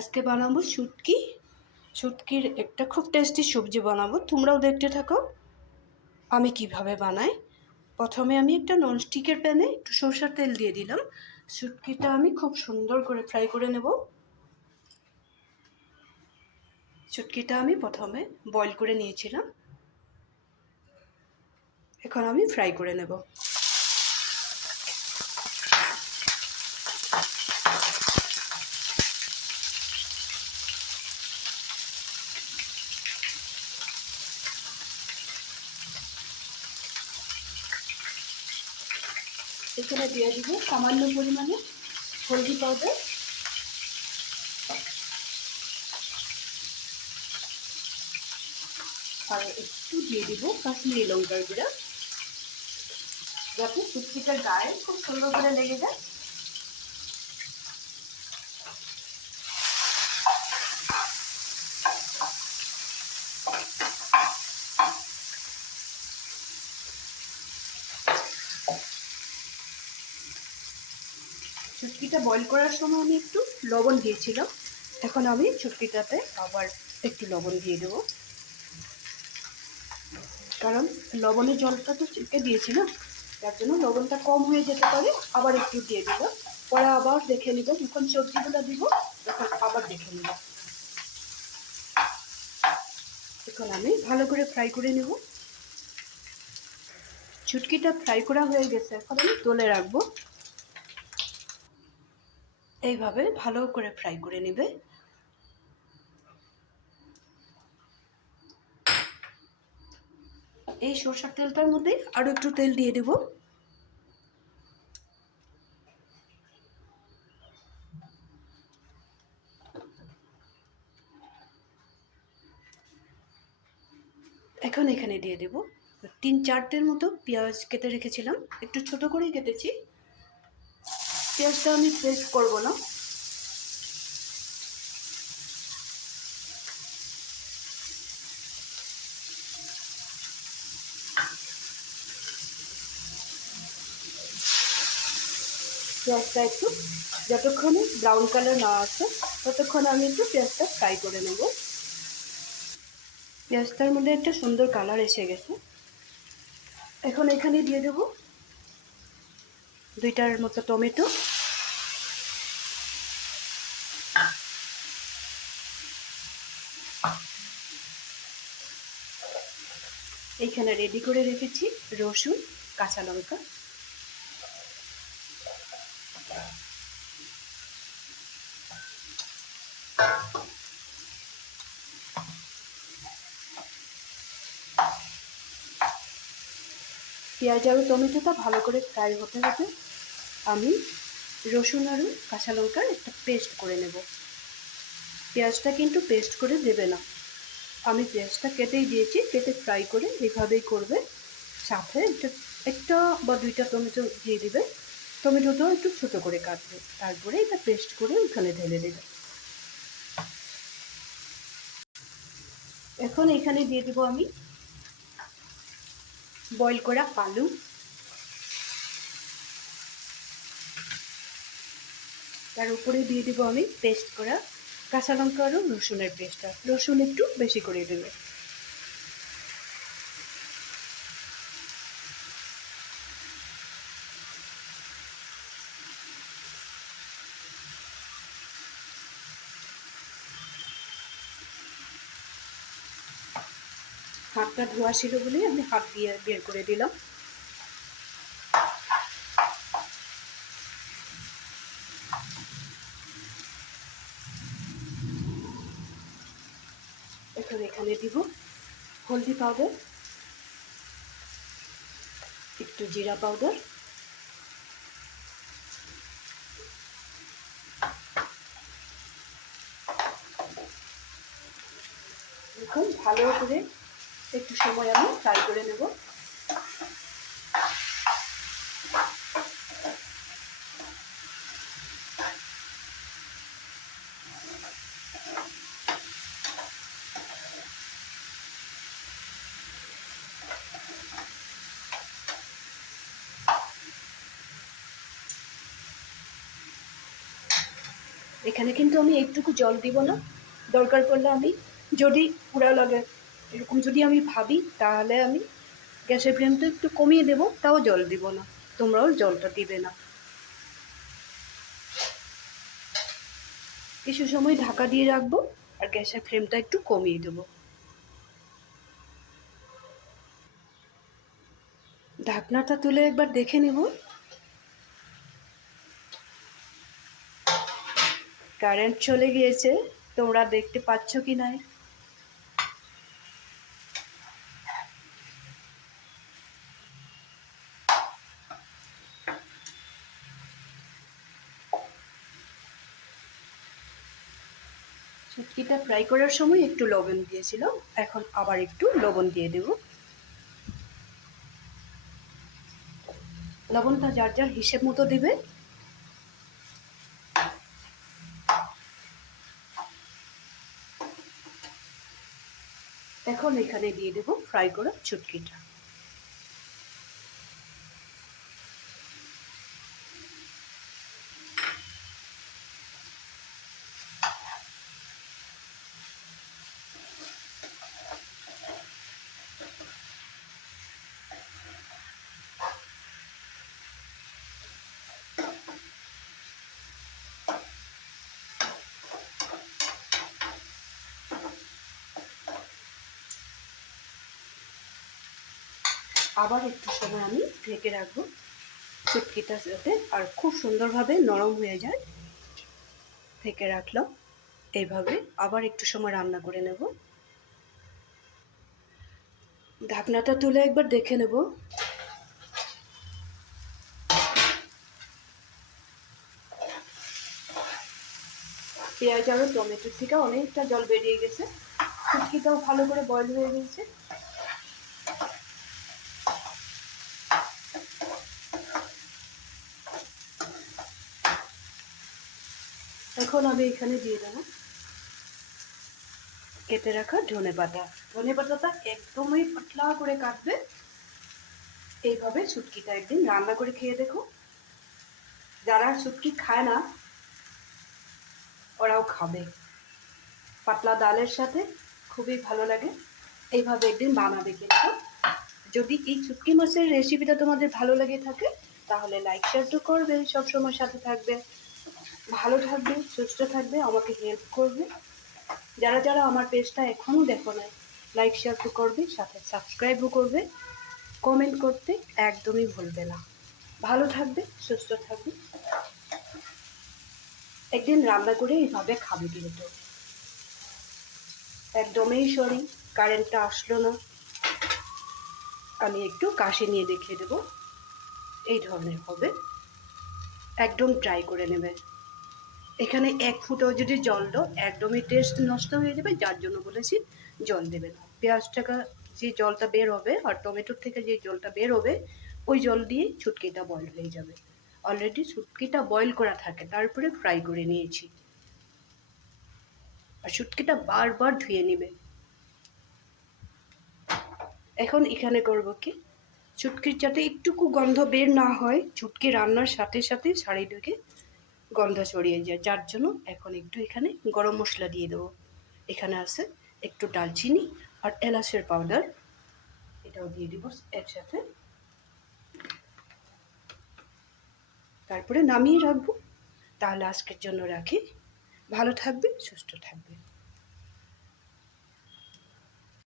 আজকে বানাবো শুটকি। শুটকির একটা খুব টেস্টি সবজি বানাবো, তোমরাও দেখতে থাকো আমি কিভাবে বানাই। প্রথমে আমি একটা ননস্টিকের প্যানে একটু সরষের তেল দিয়ে দিলাম। শুটকিটা আমি খুব সুন্দর করে ফ্রাই করে নেব। শুটকিটা আমি প্রথমে বয়েল করে নিয়েছিলাম, এখন আমি ফ্রাই করে নেব। এখানে দিয়ে দিব সামান্য পরিমাণে হলদি পাউডার, আর একটু দিয়ে দিব কাশ্মীরি লঙ্কার গুঁড়া, যাতে শুটকিটার গায়ে খুব সুন্দর করে লেগে যায়। শুটকিটা বয়েল করার সময় আমি একটু লবণ দিয়েছিলাম, এখন আমি শুটকিটাতে আবার একটু লবণ দিয়ে দেবো, কারণ লবণের জলটা তো চেপে দিয়েছি না, তার জন্য লবণটা কম হয়ে যেতে পারে। আবার একটু দিয়ে দিব, পরে আবার দেখে নিব, যখন সবজিগুলো দিব তখন আবার দেখে নিব। এখন আমি ভালো করে ফ্রাই করে নেব। শুটকিটা ফ্রাই করা হয়ে গেছে, এখন আমি তুলে রাখবো। এইভাবে ভালো করে ফ্রাই করে নেবে। এই সরষের তেলটার মধ্যে আরো একটু তেল দিয়ে দেব। এখন এখানে দিয়ে দেব 3-4টের মতো পেঁয়াজ কেটে রেখেছিলাম, একটু ছোট করেই কেটেছি। পেঁয়াজটা আমি পেস্ট করব না, পেঁয়াজটা একটু যতক্ষণে ব্রাউন কালার না আসে ততক্ষণ আমি একটু পেঁয়াজটা ফ্রাই করে নেব। পেঁয়াজটার মধ্যে একটা সুন্দর কালার এসে গেছে, এখন এখানে দিয়ে দেব 2টার মতো টমেটো, এইখানে রেডি করে রেখেছি রসুন, কাঁচা লঙ্কা, পেঁয়াজ আর টমেটোটা ভালো করে ফ্রাই হতে হতে আমি রসুন আর কাঁচা লঙ্কার একটা পেস্ট করে নেব। পেঁয়াজটা কিন্তু পেস্ট করে দেবে না, আমি পেঁয়াজটা কেটেই দিয়েছি, কেটে ফ্রাই করে এইভাবেই করবে। সাথে একটা বা 2টা টমেটো দিয়ে দিবে, টমেটোটাও একটু ছোটো করে কাটবে, তারপরে এটা পেস্ট করে ওখানে ঢেলে দেবে। এখন এখানে দিয়ে দেবো আমি বয়েল করা আলু, তার উপরে দিয়ে দেবো আমি পেস্ট করা কাঁচা লঙ্কা আর রসুনের পেস্টটা, রসুন একটু বেশি করে দেবে। হাতটা ধোয়া ছিল বলে আমি হাত দিয়ে বের করে দিলাম। এখন এখানে দিব হলদি পাউডার, একটু জিরা পাউডার, এখন ভালো করে একটু সময় আমি ফ্রাই করে নেব। এখানে কিন্তু আমি একটুকু জল দিব না। দরকার পড়লে আমি যদি পোড়া লাগে এরকম যদি আমি ভাবি তাহলে আমি গ্যাসের ফ্লেমটা একটু কমিয়ে দেবো, তাও জল দিব না। তোমরাও জলটা দিবে না। কিছু সময় ঢাকা দিয়ে রাখবো আর গ্যাসের ফ্লেমটা একটু কমিয়ে দেবো। ঢাকনাটা তুলে একবার দেখে নেব। কারেন্ট চলে গিয়েছে, তোমরা দেখতে পাচ্ছ কি না? শুটকিটা ফ্রাই করার সময় একটু লবণ দিয়েছিলাম, এখন আবার একটু লবণ দিয়ে দেব। লবণটা যার যার হিসেব মতো দেবে। এখন এখানে দিয়ে দেব ফ্রাই করা শুটকিটা। আবার একটু সময় আমি ঢেকে রাখবো শুটকিটা যাতে আর খুব সুন্দরভাবে নরম হয়ে যায়। ঢেকে রাখলাম। এইভাবে আবার একটু সময় রান্না করে নেব। ঢাকনাটা তুলে একবার দেখে নেব। পেঁয়াজ আর টমেটোর থেকে অনেকটা জল বেরিয়ে গেছে। শুটকিটাও ভালো করে বয়েল হয়ে গেছে। এখন আমি এখানে দিয়ে দেবো কেটে রাখা ধনেপাতা। ধনেপাতাটা একদমই পাতলা করে কাটবে। এইভাবে শুটকিটা একদিন রান্না করে খেয়ে দেখো। যারা শুটকি খায় না ওরাও খাবে। পাতলা ডালের সাথে খুবই ভালো লাগে। এইভাবে একদিন বানাবে কিন্তু। যদি এই শুটকি মাছের রেসিপিটা তোমাদের ভালো লেগে থাকে তাহলে লাইক শেয়ার তো করবে, সবসময় সাথে থাকবে, ভালো থাকবে, সুস্থ থাকবে, আমাকে হেল্প করবে। যারা যারা আমার পেজটা এখনও দেখো না লাইক শেয়ার তো করবে, সাথে সাবস্ক্রাইবও করবে, কমেন্ট করতে একদমই ভুলবে না। ভালো থাকবে, সুস্থ থাকবে। একদিন রান্না করে এইভাবে খাবে কিন্তু। একদমই সরি কারেন্টটা আসলো না। আমি একটু কাশি নিয়ে দেখিয়ে দেবো। এই ধরনের হবে। একদম ট্রাই করে নেবে। এখানে এক ফুটও যদি জল দাও একদমই টেস্ট নষ্ট হয়ে যাবে, যার জন্য বলেছি জল দেবে না। পেঁয়াজটাকে যে জলটা বের হবে আর টমেটোর থেকে যে জলটা বের হবে ওই জল দিয়ে শুটকিটা বয়েল হয়ে যাবে। অলরেডি শুটকিটা বয়েল করা থাকে, তারপরে ফ্রাই করে নিয়েছি। আর শুটকিটা বারবার ধুয়ে নেবে। এখন এখানে করব কি, শুটকির যাতে একটুকু গন্ধ বের না হয়, শুটকি রান্নার সাথে সাথে চারিদিকে গন্ধ ছড়িয়ে যায়, যার জন্য এখন একটু এখানে গরম মশলা দিয়ে দেবো। এখানে আছে একটু দালচিনি আর এলাচের পাউডার, এটাও দিয়ে দিব একসাথে। তারপরে নামিয়ে রাখবো। তাহলে আজকের জন্য রাখি। ভালো থাকবে, সুস্থ থাকবে।